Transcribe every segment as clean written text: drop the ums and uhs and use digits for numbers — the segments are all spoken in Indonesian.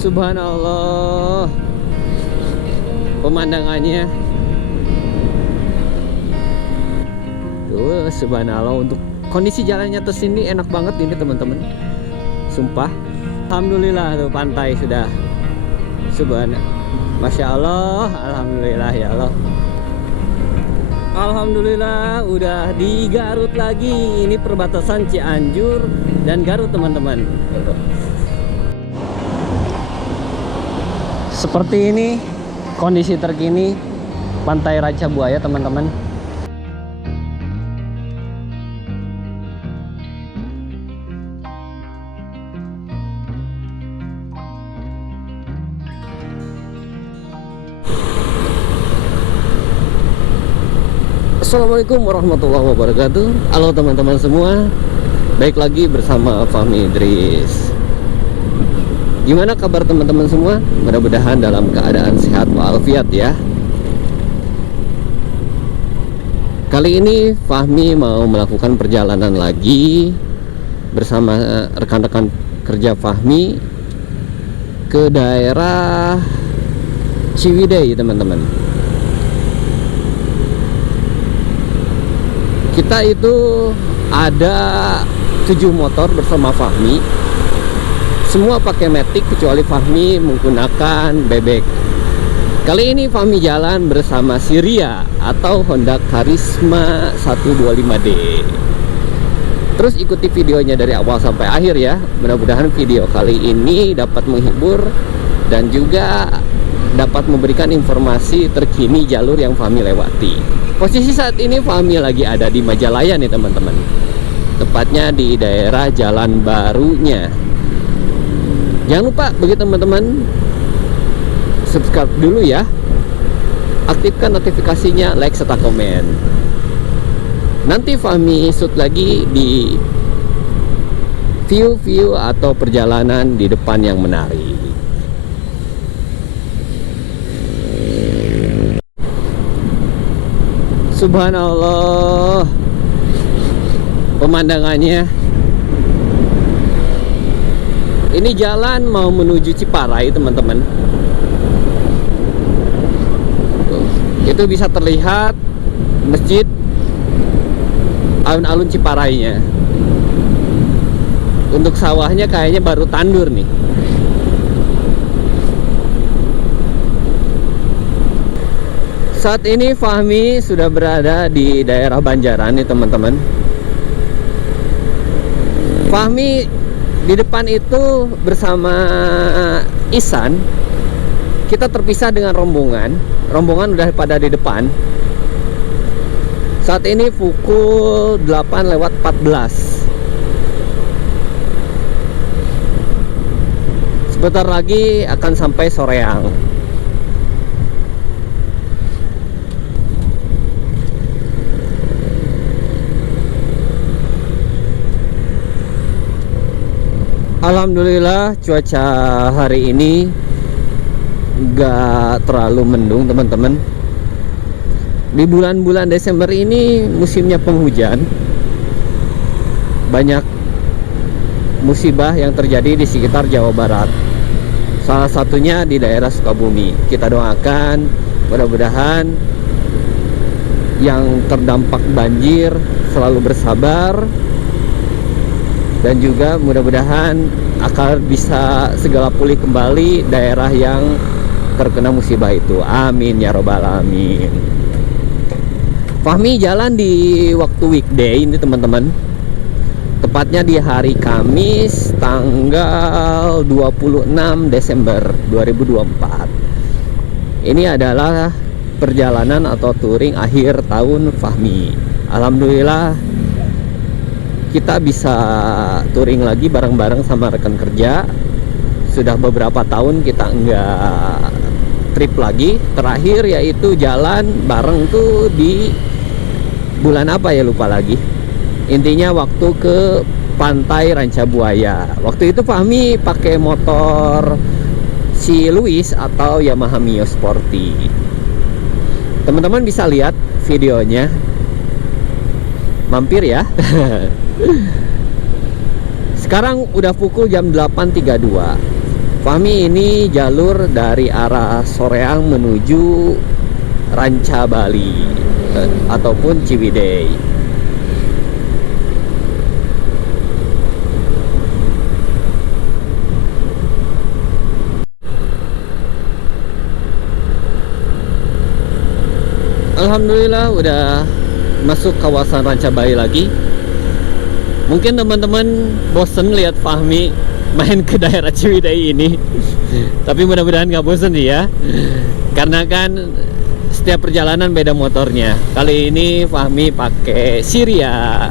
Subhanallah, pemandangannya tuh, subhanallah. Untuk kondisi jalannya tersini enak banget ini teman-teman, sumpah. Alhamdulillah tuh pantai sudah, Masya Allah, alhamdulillah ya Allah. Alhamdulillah udah di Garut lagi. Ini perbatasan Cianjur dan Garut teman-teman. Seperti ini kondisi terkini Pantai Ranca Buaya teman-teman. Assalamualaikum warahmatullahi wabarakatuh. Halo teman-teman semua, baik lagi bersama Fahmi Idris. Gimana kabar teman-teman semua? Mudah-mudahan dalam keadaan sehat walafiat ya. Kali ini Fahmi mau melakukan perjalanan lagi bersama rekan-rekan kerja Fahmi ke daerah Ciwidey teman-teman. Kita itu ada 7 motor bersama Fahmi. Semua pakai Matic kecuali Fahmi menggunakan bebek. Kali ini Fahmi jalan bersama Siria atau Honda Karisma 125D. Terus ikuti videonya dari awal sampai akhir ya. Mudah-mudahan video kali ini dapat menghibur dan juga dapat memberikan informasi terkini jalur yang Fahmi lewati. Posisi saat ini Fahmi lagi ada di Majalaya nih teman-teman. Tepatnya di daerah Jalan Barunya. Jangan lupa bagi teman-teman subscribe dulu ya. Aktifkan notifikasinya, like serta komen. Nanti Fahmi shoot lagi di view-view atau perjalanan di depan yang menarik. Subhanallah, pemandangannya. Ini jalan mau menuju Ciparai teman-teman. Itu bisa terlihat masjid alun-alun Ciparainya. Untuk sawahnya kayaknya baru tandur nih. Saat ini Fahmi sudah berada di daerah Banjaran nih teman-teman. Fahmi di depan itu bersama Ihsan. Kita terpisah dengan rombongan. Rombongan udah pada di depan. Saat ini pukul 8:14. Sebentar lagi akan sampai Soreang. Alhamdulillah cuaca hari ini gak terlalu mendung teman-teman. Di bulan-bulan Desember ini musimnya penghujan. Banyak musibah yang terjadi di sekitar Jawa Barat. Salah satunya di daerah Sukabumi. Kita doakan mudah-mudahan yang terdampak banjir selalu bersabar. Dan juga mudah-mudahan akan bisa segala pulih kembali daerah yang terkena musibah itu. Amin ya robbal alamin. Fahmi jalan di waktu weekday ini teman-teman. Tepatnya di hari Kamis tanggal 26 Desember 2024. Ini adalah perjalanan atau touring akhir tahun Fahmi. Alhamdulillah kita bisa touring lagi bareng-bareng sama rekan kerja. Sudah beberapa tahun kita enggak trip lagi. Terakhir yaitu jalan bareng tuh di bulan apa ya, lupa lagi. Intinya waktu ke Pantai Ranca Buaya. Waktu itu Fahmi pakai motor si Luis atau Yamaha Mio Sporty. Teman-teman bisa lihat videonya. Mampir ya. Sekarang udah pukul jam 8.32. Fahmi, ini jalur dari arah Soreang menuju Ranca Bali ataupun Ciwidey. Alhamdulillah udah masuk kawasan Ranca Bali lagi. Mungkin teman-teman bosen lihat Fahmi main ke daerah Ciwidey ini. Tapi mudah-mudahan nggak bosen sih ya. Karena kan setiap perjalanan beda motornya. Kali ini Fahmi pakai Siria.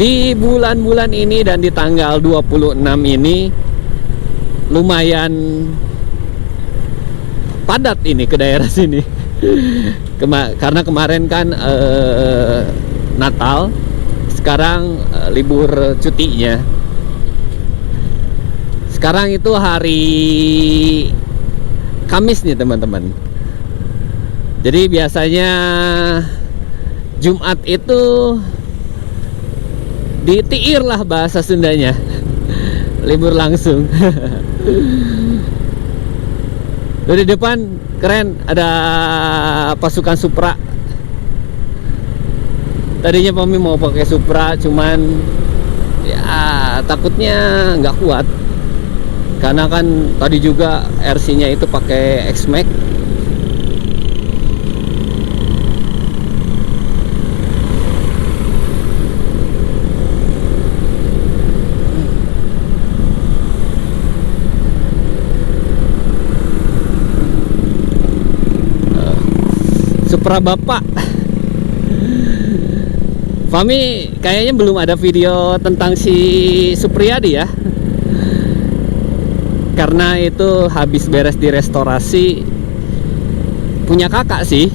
Di bulan-bulan ini dan di tanggal 26 ini lumayan padat ini ke daerah sini. Karena kemarin kan Natal, sekarang libur cutinya. Sekarang itu hari Kamis nih teman-teman. Jadi biasanya Jumat itu ditiir lah bahasa Sundanya. Libur langsung. Dari depan keren, ada pasukan Supra. Tadinya Fahmi mau pakai Supra, cuman ya takutnya nggak kuat. Karena kan tadi juga RC-nya itu pakai X-Max. Supra Bapak. Fahmi kayaknya belum ada video tentang si Supriyadi ya. Karena itu habis beres di restorasi. Punya kakak sih.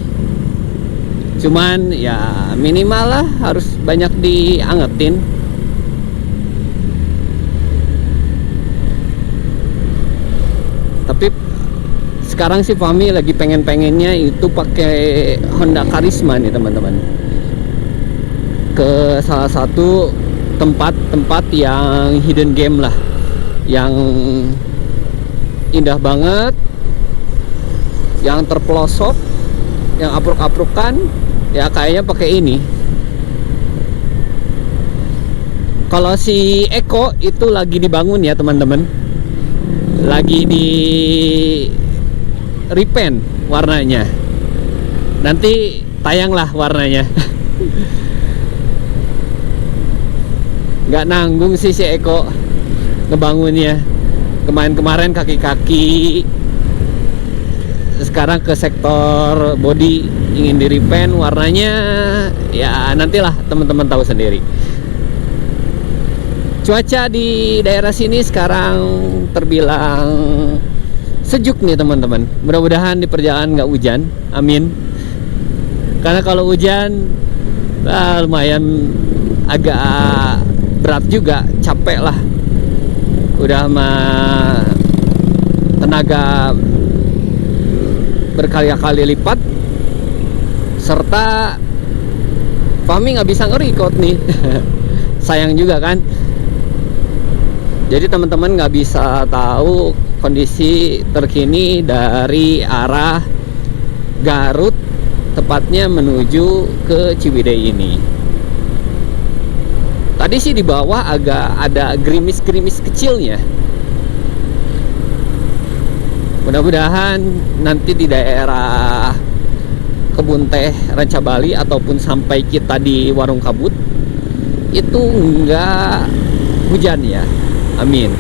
Cuman ya minimal lah harus banyak diangetin. Tapi sekarang sih Fahmi lagi pengen-pengennya itu pakai Honda Karisma nih teman-teman. Ke salah satu tempat-tempat yang hidden game lah, yang indah banget, yang terpelosok, yang apruk-aprukan, ya kayaknya pakai ini. Kalau si Eko itu lagi dibangun ya teman-teman, lagi di repaint warnanya. Nanti tayanglah warnanya. Nggak nanggung sih si Eko ngebangunnya. Kemarin kaki-kaki, sekarang ke sektor body ingin di repaint warnanya. Ya nantilah teman-teman tahu sendiri. Cuaca di daerah sini sekarang terbilang sejuk nih teman-teman. Mudah-mudahan di perjalanan nggak hujan, amin. Karena kalau hujan lumayan agak berat juga, capek lah. Udah mah tenaga berkali-kali lipat, serta Fahmi nggak bisa nge-record nih. Sayang juga kan. Jadi teman-teman nggak bisa tahu kondisi terkini dari arah Garut, tepatnya menuju ke Ciwidey ini. Tadi sih di bawah agak ada gerimis-gerimis kecilnya. Mudah-mudahan nanti di daerah Kebun Teh Ranca Bali ataupun sampai kita di Warung Kabut itu enggak hujan ya. Amin.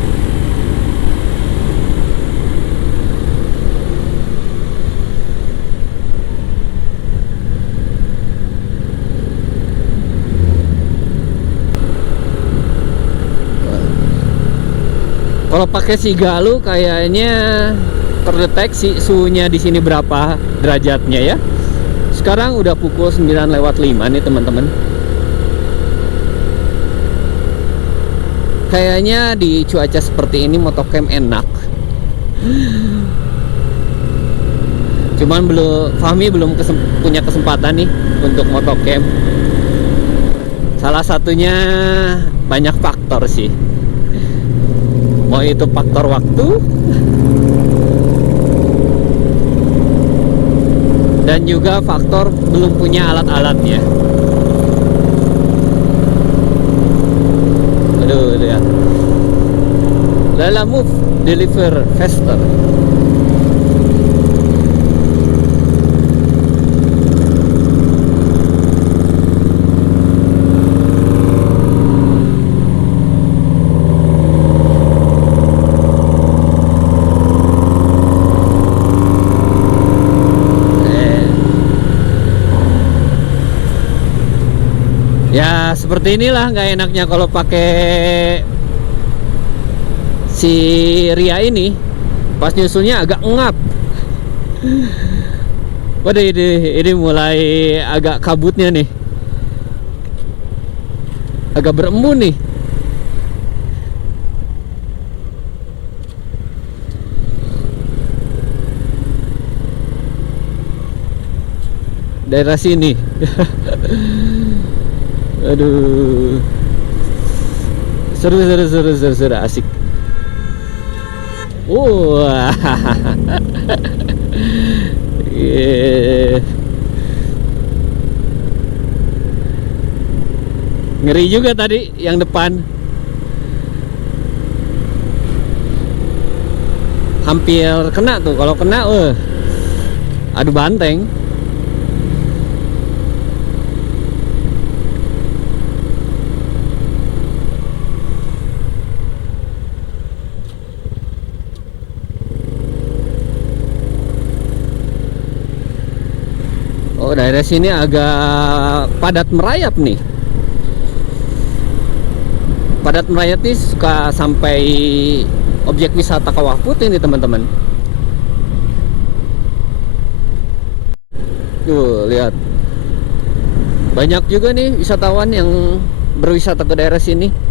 Kalau pakai Sigalu kayaknya terdeteksi suhunya di sini berapa derajatnya ya. Sekarang udah pukul 9:05 nih teman-teman. Kayaknya di cuaca seperti ini motocamp enak. Cuman Fahmi belum punya kesempatan nih untuk motocamp. Salah satunya banyak faktor sih. Mau itu faktor waktu dan juga faktor belum punya alat-alatnya. Aduh, lihat. Lalamove deliver faster. Ya seperti inilah nggak enaknya kalau pakai si Ria ini. Pas nyusulnya agak ngap. Waduh, ini mulai agak kabutnya nih, agak berembun nih. Daerah sini. Aduh, seru asik. Wah. Yeah. Ngeri juga tadi yang depan. Hampir kena tuh, kalau kena adu banteng. Oh, daerah sini agak padat merayap nih. Padat merayap nih suka sampai objek wisata Kawah Putih nih teman-teman. Tuh, lihat. Banyak juga nih wisatawan yang berwisata ke daerah sini.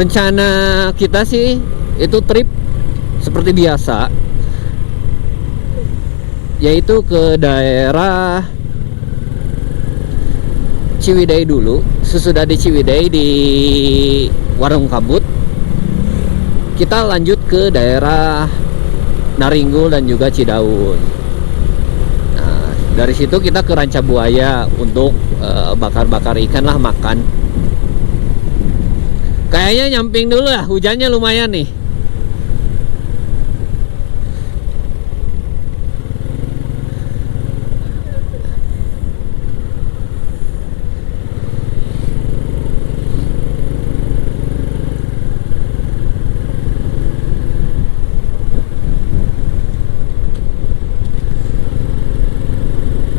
Rencana kita sih itu trip seperti biasa, yaitu ke daerah Ciwidey dulu. Sesudah di Ciwidey di Warung Kabut, kita lanjut ke daerah Naringgul dan juga Cidaun. Nah, dari situ kita ke Ranca Buaya untuk bakar-bakar ikan lah, makan. Kayaknya nyamping dulu ya, hujannya lumayan nih.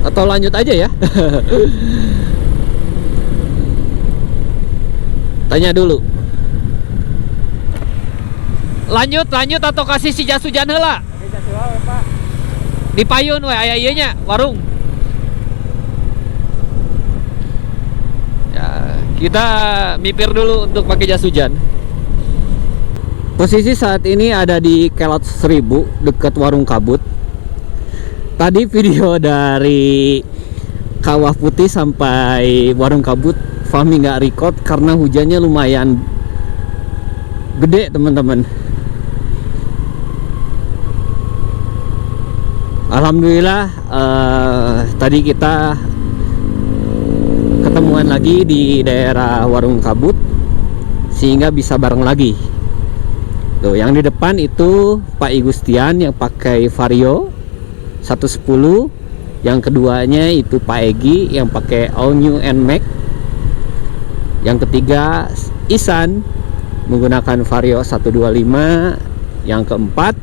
Atau lanjut aja ya. Tanya dulu. Lanjut atau kasih si jas hujan heula? Di payun we aya ieu nya warung. Ya, kita mipir dulu untuk pakai jas hujan. Posisi saat ini ada di Kelot 1000 dekat Warung Kabut. Tadi video dari Kawah Putih sampai Warung Kabut Fahmi nggak record karena hujannya lumayan gede teman-teman. Alhamdulillah tadi kita ketemuan lagi di daerah Warung Kabut sehingga bisa bareng lagi. Tuh, yang di depan itu Pak Igustian yang pakai Vario 110, yang keduanya itu Pak Egi yang pakai All New NMAX, yang ketiga Isan menggunakan Vario 125, yang keempat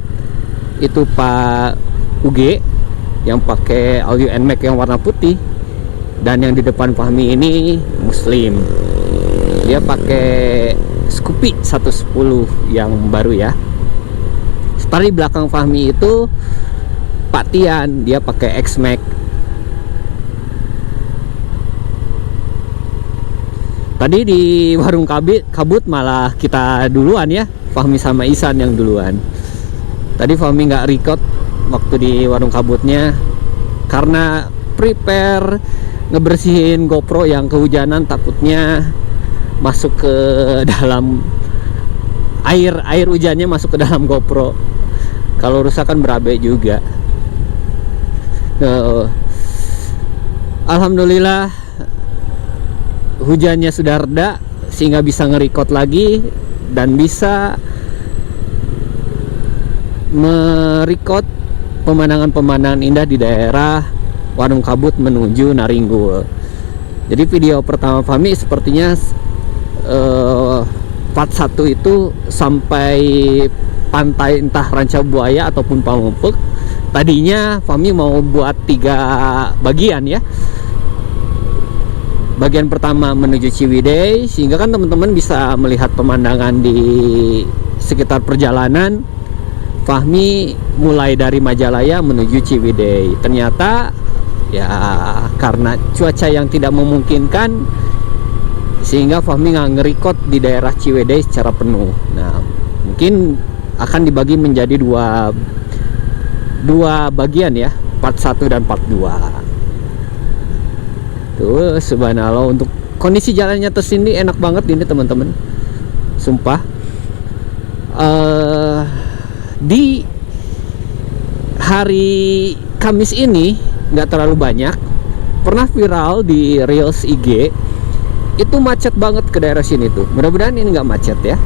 itu Pak UG yang pakai All New NMAX yang warna putih, dan yang di depan Fahmi ini Muslim, dia pakai Scoopy 110 yang baru ya. Setelah di belakang Fahmi itu Pak Tian, dia pakai X-Max. Tadi di warung kabut malah kita duluan ya, Fahmi sama Isan yang duluan. Tadi Fahmi nggak record waktu di warung kabutnya karena prepare ngebersihin GoPro yang kehujanan, takutnya masuk ke dalam air hujannya masuk ke dalam GoPro. Kalau rusak kan berabe juga. Alhamdulillah hujannya sudah reda sehingga bisa nge-record lagi dan bisa merecord pemandangan-pemandangan indah di daerah Warung Kabut menuju Naringgul. Jadi video pertama Fahmi sepertinya part 1 itu sampai pantai entah Ranca Buaya ataupun Pamupek. Tadinya Fahmi mau buat 3 bagian ya. Bagian pertama menuju Ciwidey, sehingga kan teman-teman bisa melihat pemandangan di sekitar perjalanan. Fahmi mulai dari Majalaya menuju Ciwidey. Ternyata ya karena cuaca yang tidak memungkinkan, sehingga Fahmi nggak nge-record di daerah Ciwidey secara penuh. Nah, mungkin akan dibagi menjadi dua bagian ya, part 1 dan part 2. Tuh, subhanallah, untuk kondisi jalannya tersini enak banget ini teman-teman. Sumpah. Di hari Kamis ini nggak terlalu banyak. Pernah viral di Reels IG, itu macet banget ke daerah sini tuh. Mudah-mudahan ini nggak macet ya.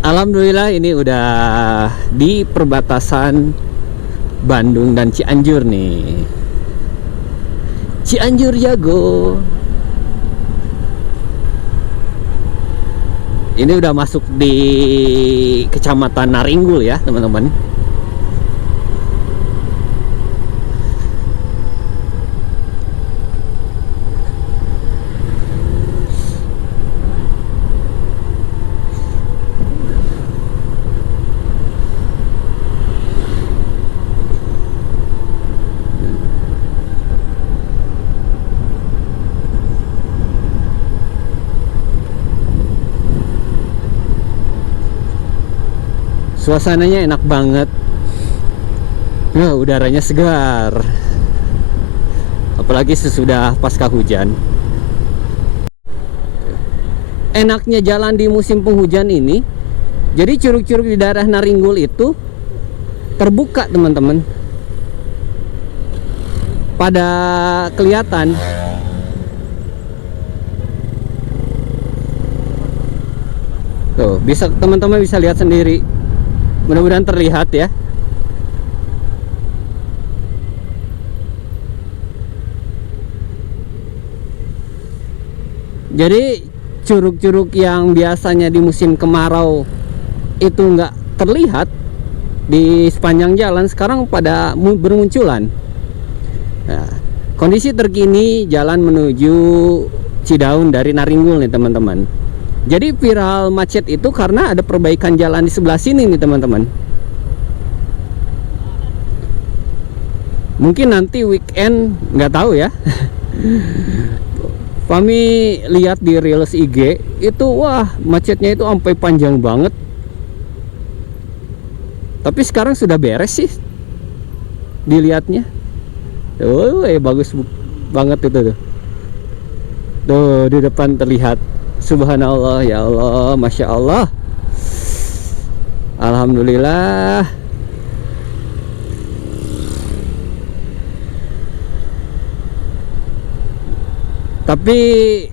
Alhamdulillah ini udah di perbatasan Bandung dan Cianjur nih. Cianjur jago. Ini udah masuk di Kecamatan Naringgul ya teman-teman. Suasananya enak banget. Udaranya segar. Apalagi sesudah pasca hujan. Enaknya jalan di musim penghujan ini, jadi curug-curug di daerah Naringgul itu terbuka teman-teman. Pada kelihatan. Tuh, bisa teman-teman bisa lihat sendiri. Mudah-mudahan terlihat ya. Jadi curug-curug yang biasanya di musim kemarau itu nggak terlihat di sepanjang jalan, sekarang pada bermunculan. Nah, kondisi terkini jalan menuju Cidaun dari Naringgul nih teman-teman. Jadi viral macet itu karena ada perbaikan jalan di sebelah sini nih teman-teman. Mungkin nanti weekend, nggak tahu ya. Kami lihat di Reels IG itu, wah macetnya itu sampai panjang banget. Tapi sekarang sudah beres sih dilihatnya. Tuh, bagus banget itu tuh. Tuh di depan terlihat. Subhanallah, ya Allah, Masya Allah. Alhamdulillah. Tapi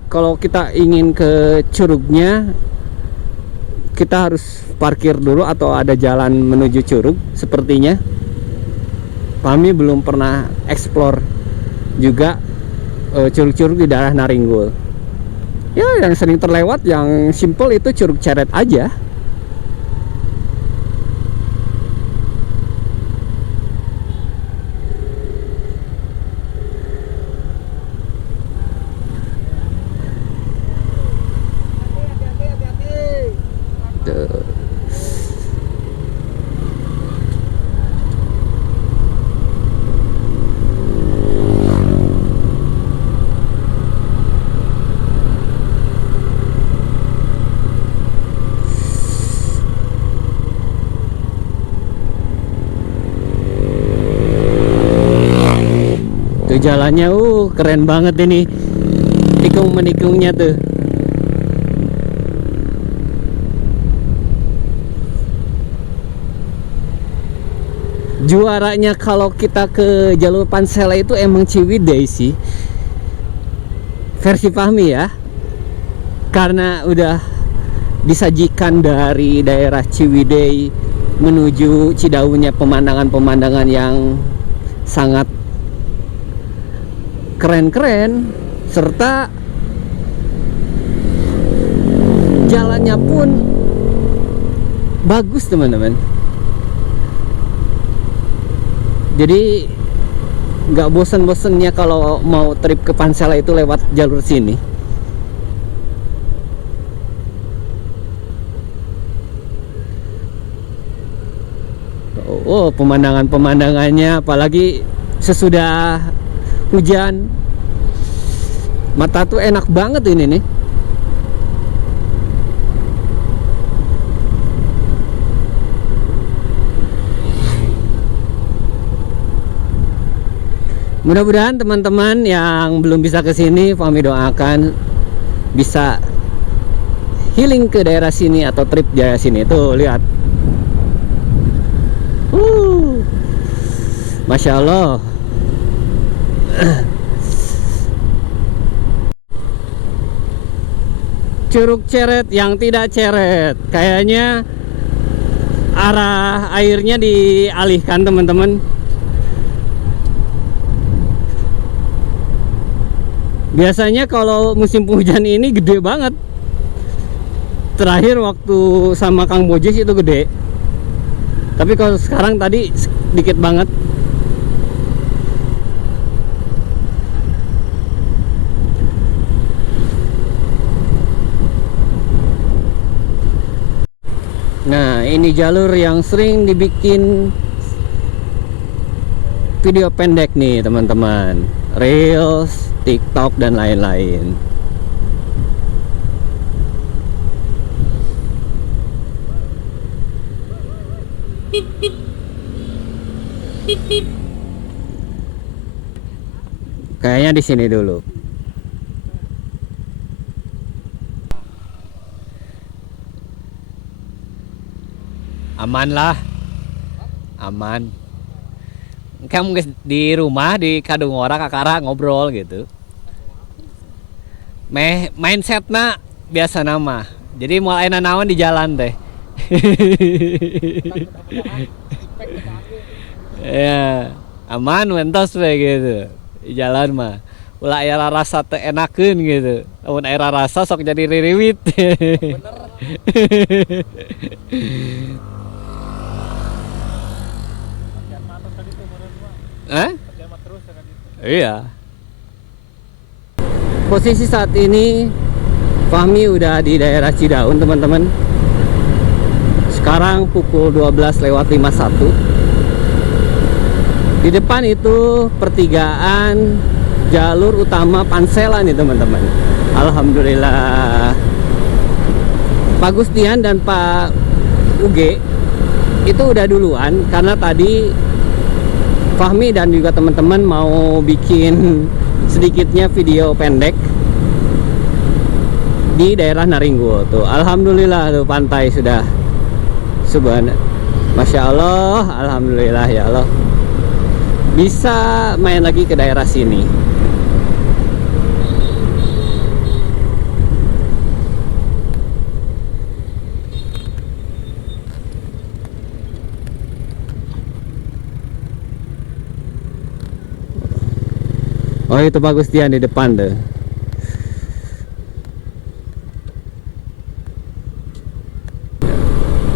kalau kita ingin ke curugnya, kita harus parkir dulu atau ada jalan menuju curug sepertinya. Kami belum pernah explore juga curug-curug di daerah Naringgul. Ya, yang sering terlewat, yang simple itu Curug Ceret aja. Tuh jalannya keren banget ini. Tikung menikungnya tuh. Juaranya kalau kita ke jalur Pansela itu emang Ciwidey sih, versi Fahmi ya, karena udah disajikan dari daerah Ciwidey menuju Cidaunya pemandangan-pemandangan yang sangat keren-keren, serta jalannya pun bagus teman-teman. Jadi nggak bosen-bosennya kalau mau trip ke Pansela itu lewat jalur sini. Oh, pemandangan-pemandangannya apalagi sesudah hujan, mata tuh enak banget ini nih. Mudah-mudahan teman-teman yang belum bisa ke sini, Fahmi doakan bisa healing ke daerah sini atau trip daerah sini. Tuh lihat, Masya Allah. Curug Ceret yang tidak ceret, kayaknya arah airnya dialihkan teman-teman. Biasanya kalau musim penghujan ini gede banget. Terakhir waktu sama Kang Bojes itu gede. Tapi kalau sekarang tadi sedikit banget. Nah, ini jalur yang sering dibikin video pendek nih teman-teman. Reels, TikTok dan lain-lain. Kayaknya di sini dulu. Aman lah, aman. Kamu di rumah di kadung orang kakara ngobrol gitu. Mindsetnya biasa nama. Jadi mulai nanawan di jalan teh. Ya, aman mentos gitu. Di jalan mah. Ulah aya rasa teh enakeun gitu. Lamun aya rasa sok jadi ririwit. Iya. Posisi saat ini Fahmi udah di daerah Cidaun teman-teman. Sekarang pukul 12:51. Di depan itu pertigaan jalur utama Pansela nih teman-teman. Alhamdulillah. Pak Gustian dan Pak UG itu udah duluan karena tadi Fahmi dan juga teman-teman mau bikin sedikitnya video pendek di daerah Naringgo tuh. Alhamdulillah tuh pantai sudah Masya Allah, alhamdulillah ya Allah. Bisa main lagi ke daerah sini. Oh itu Pak Gustian di depan tuh.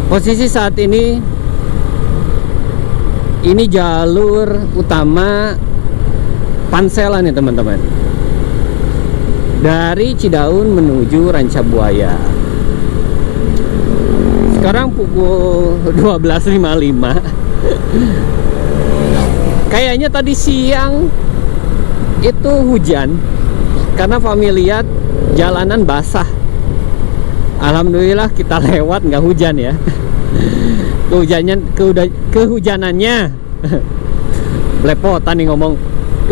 Posisi saat ini jalur utama Pansela nih teman-teman. Dari Cidaun menuju Rancabuaya. Sekarang pukul 12:55. Kayaknya tadi siang itu hujan karena Fahmi lihat jalanan basah. Alhamdulillah kita lewat nggak hujan ya. Kehujanannya belepotan nih ngomong.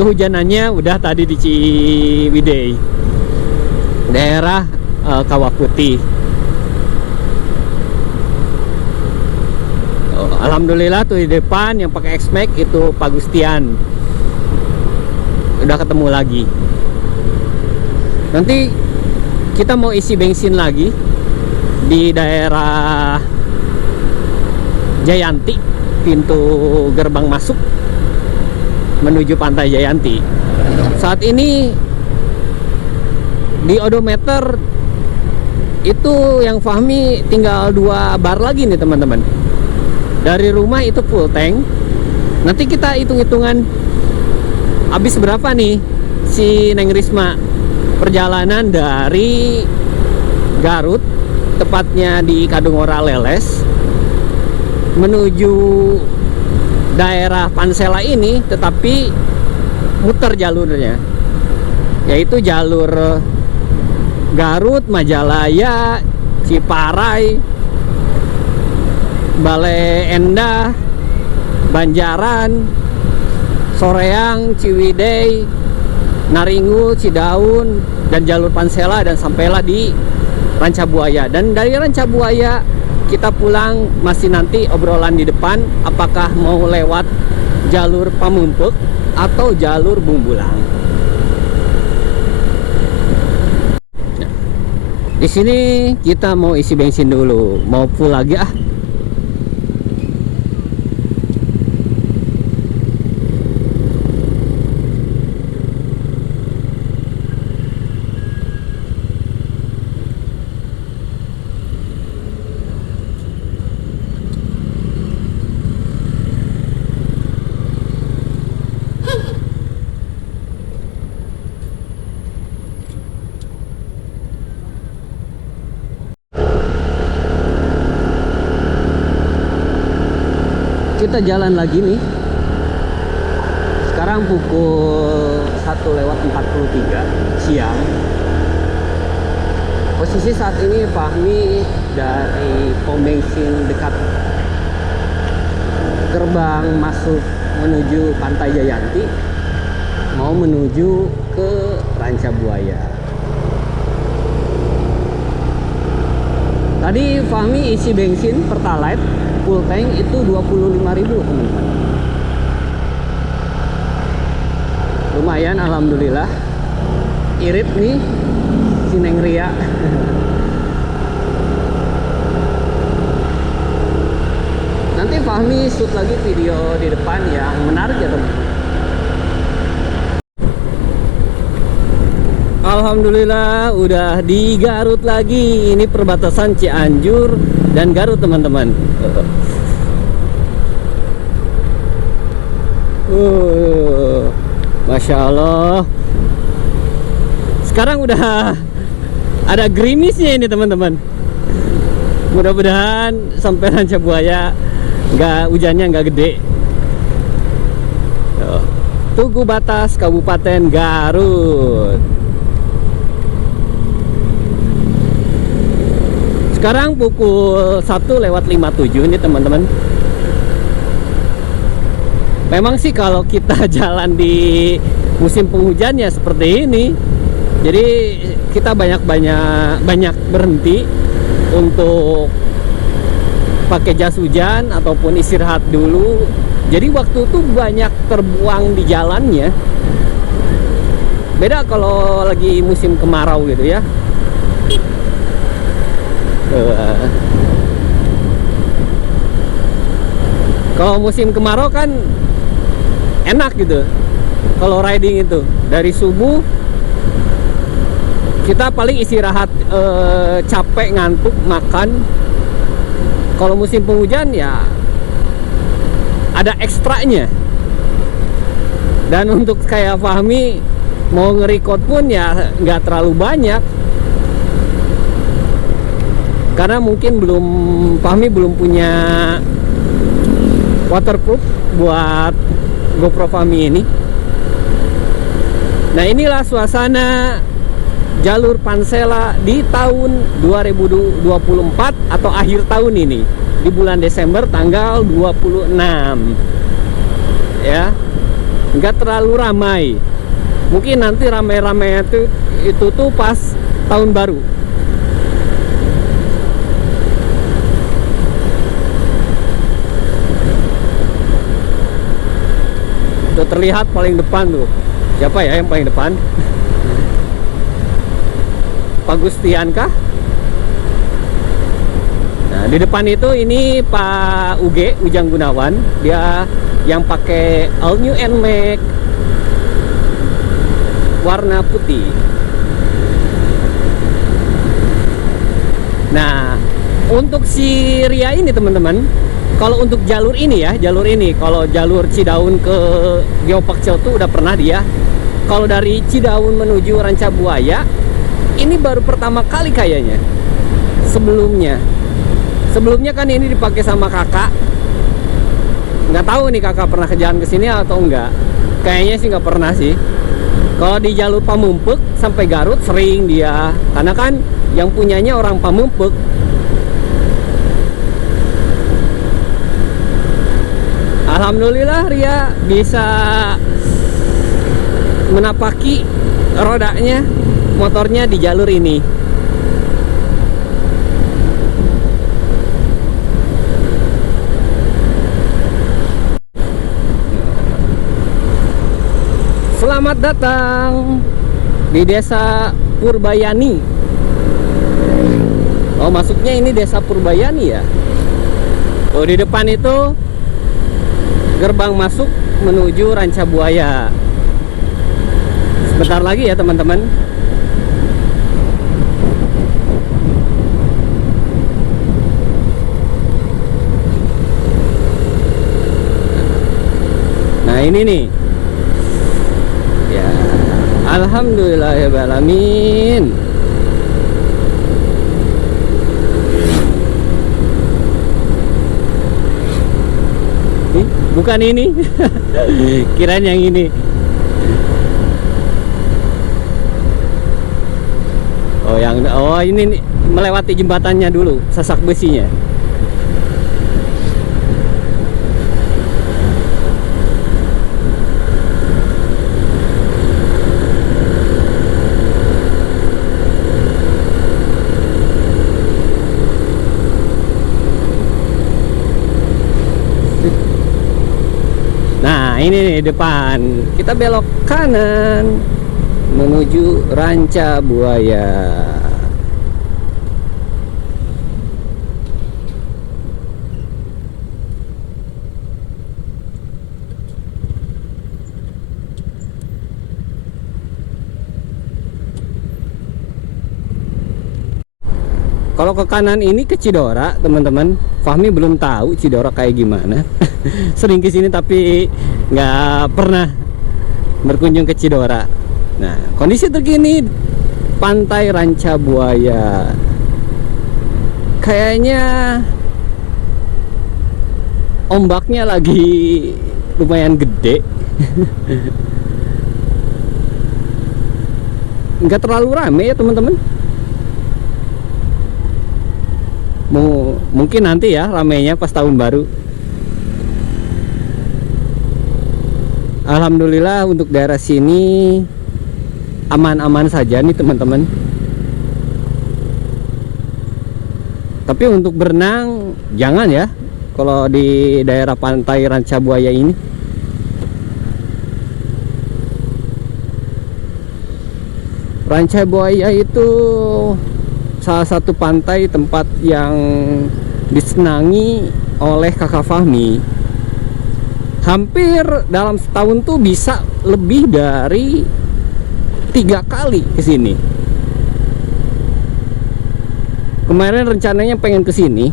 kehujanannya udah tadi di Ciwidey, daerah Kawah Putih. Alhamdulillah tuh di depan yang pakai X-Max itu Pak Gustian udah ketemu lagi. Nanti kita mau isi bensin lagi di daerah Jayanti, pintu gerbang masuk menuju Pantai Jayanti. Saat ini di odometer itu yang Fahmi tinggal 2 bar lagi nih teman-teman. Dari rumah itu full tank. Nanti kita hitung-hitungan habis berapa nih si Neng Risma perjalanan dari Garut, tepatnya di Kadungora Leles, menuju daerah Pansela ini, tetapi muter jalurnya, yaitu jalur Garut, Majalaya, Ciparai, Bale Endah, Banjaran, Soreang, Ciwidey, Naringul, Cidaun, dan jalur Pansela, dan sampailah di Rancabuaya. Dan dari Rancabuaya kita pulang, masih nanti obrolan di depan apakah mau lewat jalur Pamumpek atau jalur Bumbulang. Di sini kita mau isi bensin dulu, mau full lagi ah. Kita jalan lagi nih. Sekarang pukul 1:43 siang. Posisi saat ini Fahmi dari pom bensin dekat gerbang masuk menuju Pantai Jayanti, mau menuju ke Rancabuaya. Tadi Fahmi isi bensin Pertalite full tank itu 25.000 teman-teman. Lumayan alhamdulillah. Irit nih si Neng Ria. Nanti Fahmi shoot lagi video di depan yang menarik ya teman-teman. Alhamdulillah udah di Garut lagi. Ini perbatasan Cianjur dan Garut teman-teman. Masya Allah. Sekarang udah ada gerimisnya ini teman-teman. Mudah-mudahan sampai Rancabuaya hujannya nggak gede. Tugu Batas, Kabupaten Garut. Sekarang pukul 1:57 ini teman-teman. Memang sih kalau kita jalan di musim penghujan ya seperti ini. Jadi kita banyak berhenti untuk pakai jas hujan ataupun istirahat dulu. Jadi waktu tuh banyak terbuang di jalannya. Beda kalau lagi musim kemarau gitu ya. Kalau musim kemarau kan enak gitu. Kalau riding itu dari subuh kita paling istirahat, capek, ngantuk, makan. Kalau musim penghujan ya ada ekstranya. Dan untuk kayak Fahmi mau nge-record pun ya nggak terlalu banyak. Karena mungkin Fahmi belum punya waterproof buat GoPro Fahmi ini. Nah inilah suasana jalur Pansela di tahun 2024 atau akhir tahun ini, di bulan Desember tanggal 26 ya. nggak terlalu ramai. Mungkin nanti ramai-ramai itu tuh pas tahun baru. Tuh terlihat paling depan tuh. Siapa ya yang paling depan? Pak Gustian kah? Nah, di depan itu ini Pak Ujang Gunawan. Dia yang pakai all new NMAX warna putih. Nah, untuk si Ria ini teman-teman, kalau untuk jalur ini ya, kalau jalur Cidaun ke Geopark tuh udah pernah dia. Kalau dari Cidaun menuju Ranca Buaya, ini baru pertama kali kayaknya. Sebelumnya kan ini dipakai sama kakak. Nggak tahu nih kakak pernah ke jalan kesini atau enggak. Kayaknya sih nggak pernah sih. Kalau di jalur Pamumpek sampai Garut sering dia, karena kan yang punyanya orang Pamumpek. Alhamdulillah Ria bisa menapaki rodanya motornya di jalur ini. Selamat datang di Desa Purbayani. Oh, masuknya ini Desa Purbayani ya. Oh, di depan itu gerbang masuk menuju Ranca Buaya. Sebentar lagi ya teman-teman. Nah, ini nih. Ya, alhamdulillahirrahmanirrahim. Bukan ini. Kirain yang ini. Oh, ini nih, melewati jembatannya dulu, sasak besinya. Nah, ini nih depan. Kita belok kanan menuju Ranca Buaya. Kalau ke kanan ini ke Cidora, teman-teman. Fahmi belum tahu Cidora kayak gimana. Sering kesini tapi nggak pernah berkunjung ke Cidora. Nah, kondisi terkini Pantai Ranca Buaya. Kayaknya ombaknya lagi lumayan gede. Nggak terlalu rame ya teman-teman. Mungkin nanti ya ramainya pas tahun baru. Alhamdulillah untuk daerah sini aman-aman saja nih teman-teman. Tapi untuk berenang jangan ya kalau di daerah Pantai Ranca Buaya ini. Ranca Buaya itu salah satu pantai tempat yang disenangi oleh kakak Fahmi. Hampir dalam setahun tuh bisa lebih dari 3 kali ke sini. Kemarin rencananya pengen ke sini.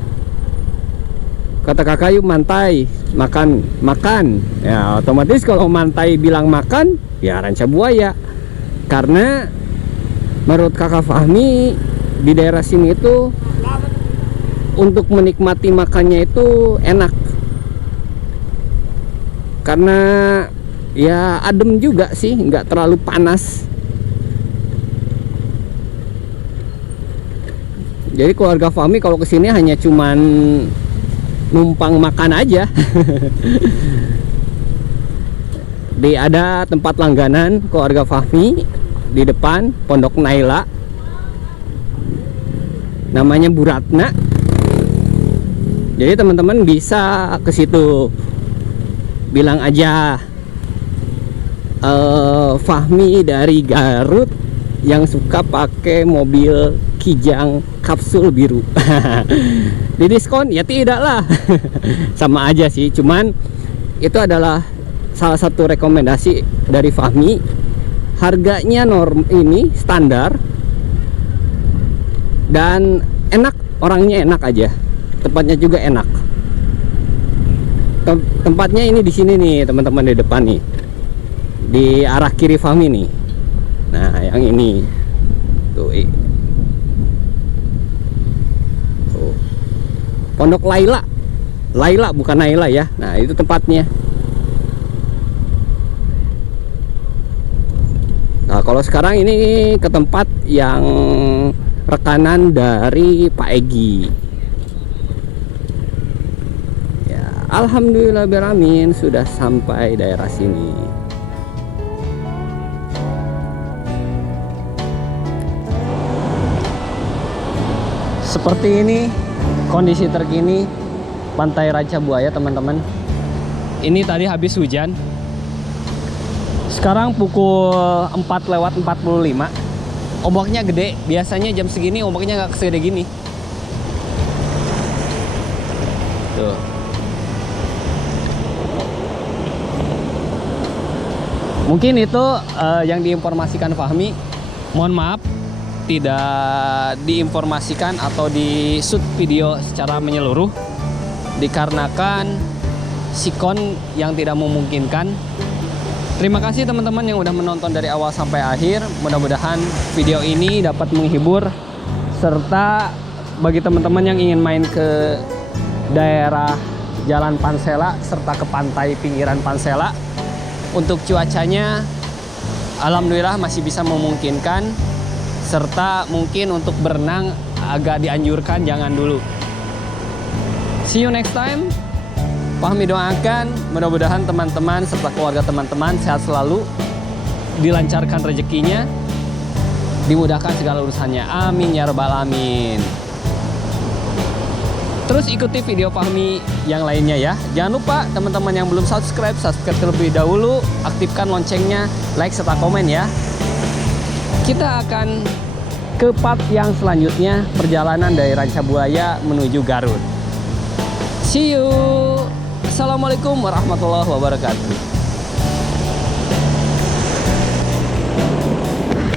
Kata kakak, yuk mantai, makan. Ya otomatis kalau mantai bilang makan, ya Ranca Buaya. Karena menurut kakak Fahmi di daerah sini itu untuk menikmati makannya itu enak. Karena ya adem juga sih, nggak terlalu panas. Jadi keluarga Fahmi kalau kesini hanya cuman numpang makan aja. Ada tempat langganan keluarga Fahmi di depan Pondok Naila, namanya Bu Ratna. Jadi teman-teman bisa ke situ, bilang aja Fahmi dari Garut yang suka pakai mobil Kijang kapsul biru. Di diskon? Ya tidak lah. Sama aja sih, cuman itu adalah salah satu rekomendasi dari Fahmi. Harganya ini standar dan enak, orangnya enak aja, tempatnya juga enak. Tempatnya ini di sini nih teman-teman, di depan nih, di arah kiri Fahmi nih. Nah yang ini tuh, Pondok Laila, Laila bukan Naila ya. Nah itu tempatnya. Nah kalau sekarang ini ke tempat yang rekanan dari Pak Egi. Ya, alhamdulillah beramin sudah sampai daerah sini. Seperti ini kondisi terkini Pantai Ranca Buaya teman-teman. Ini tadi habis hujan. Sekarang pukul 4:45. Ombaknya gede. Biasanya jam segini ombaknya nggak segede gini. Tuh. Mungkin itu yang diinformasikan Fahmi. Mohon maaf tidak diinformasikan atau di shoot video secara menyeluruh dikarenakan sikon yang tidak memungkinkan. Terima kasih teman-teman yang udah menonton dari awal sampai akhir. Mudah-mudahan video ini dapat menghibur, serta bagi teman-teman yang ingin main ke daerah Jalan Pansela serta ke pantai pinggiran Pansela, untuk cuacanya alhamdulillah masih bisa memungkinkan, serta mungkin untuk berenang agak dianjurkan jangan dulu. See you next time. Fahmi doakan mudah-mudahan teman-teman serta keluarga teman-teman sehat selalu, dilancarkan rezekinya, dimudahkan segala urusannya. Amin ya rabbal alamin. Terus ikuti video Fahmi yang lainnya ya. Jangan lupa teman-teman yang belum subscribe terlebih dahulu, aktifkan loncengnya, like serta komen ya. Kita akan ke part yang selanjutnya, perjalanan dari Ranca Buaya menuju Garut. See you. Assalamualaikum warahmatullahi wabarakatuh.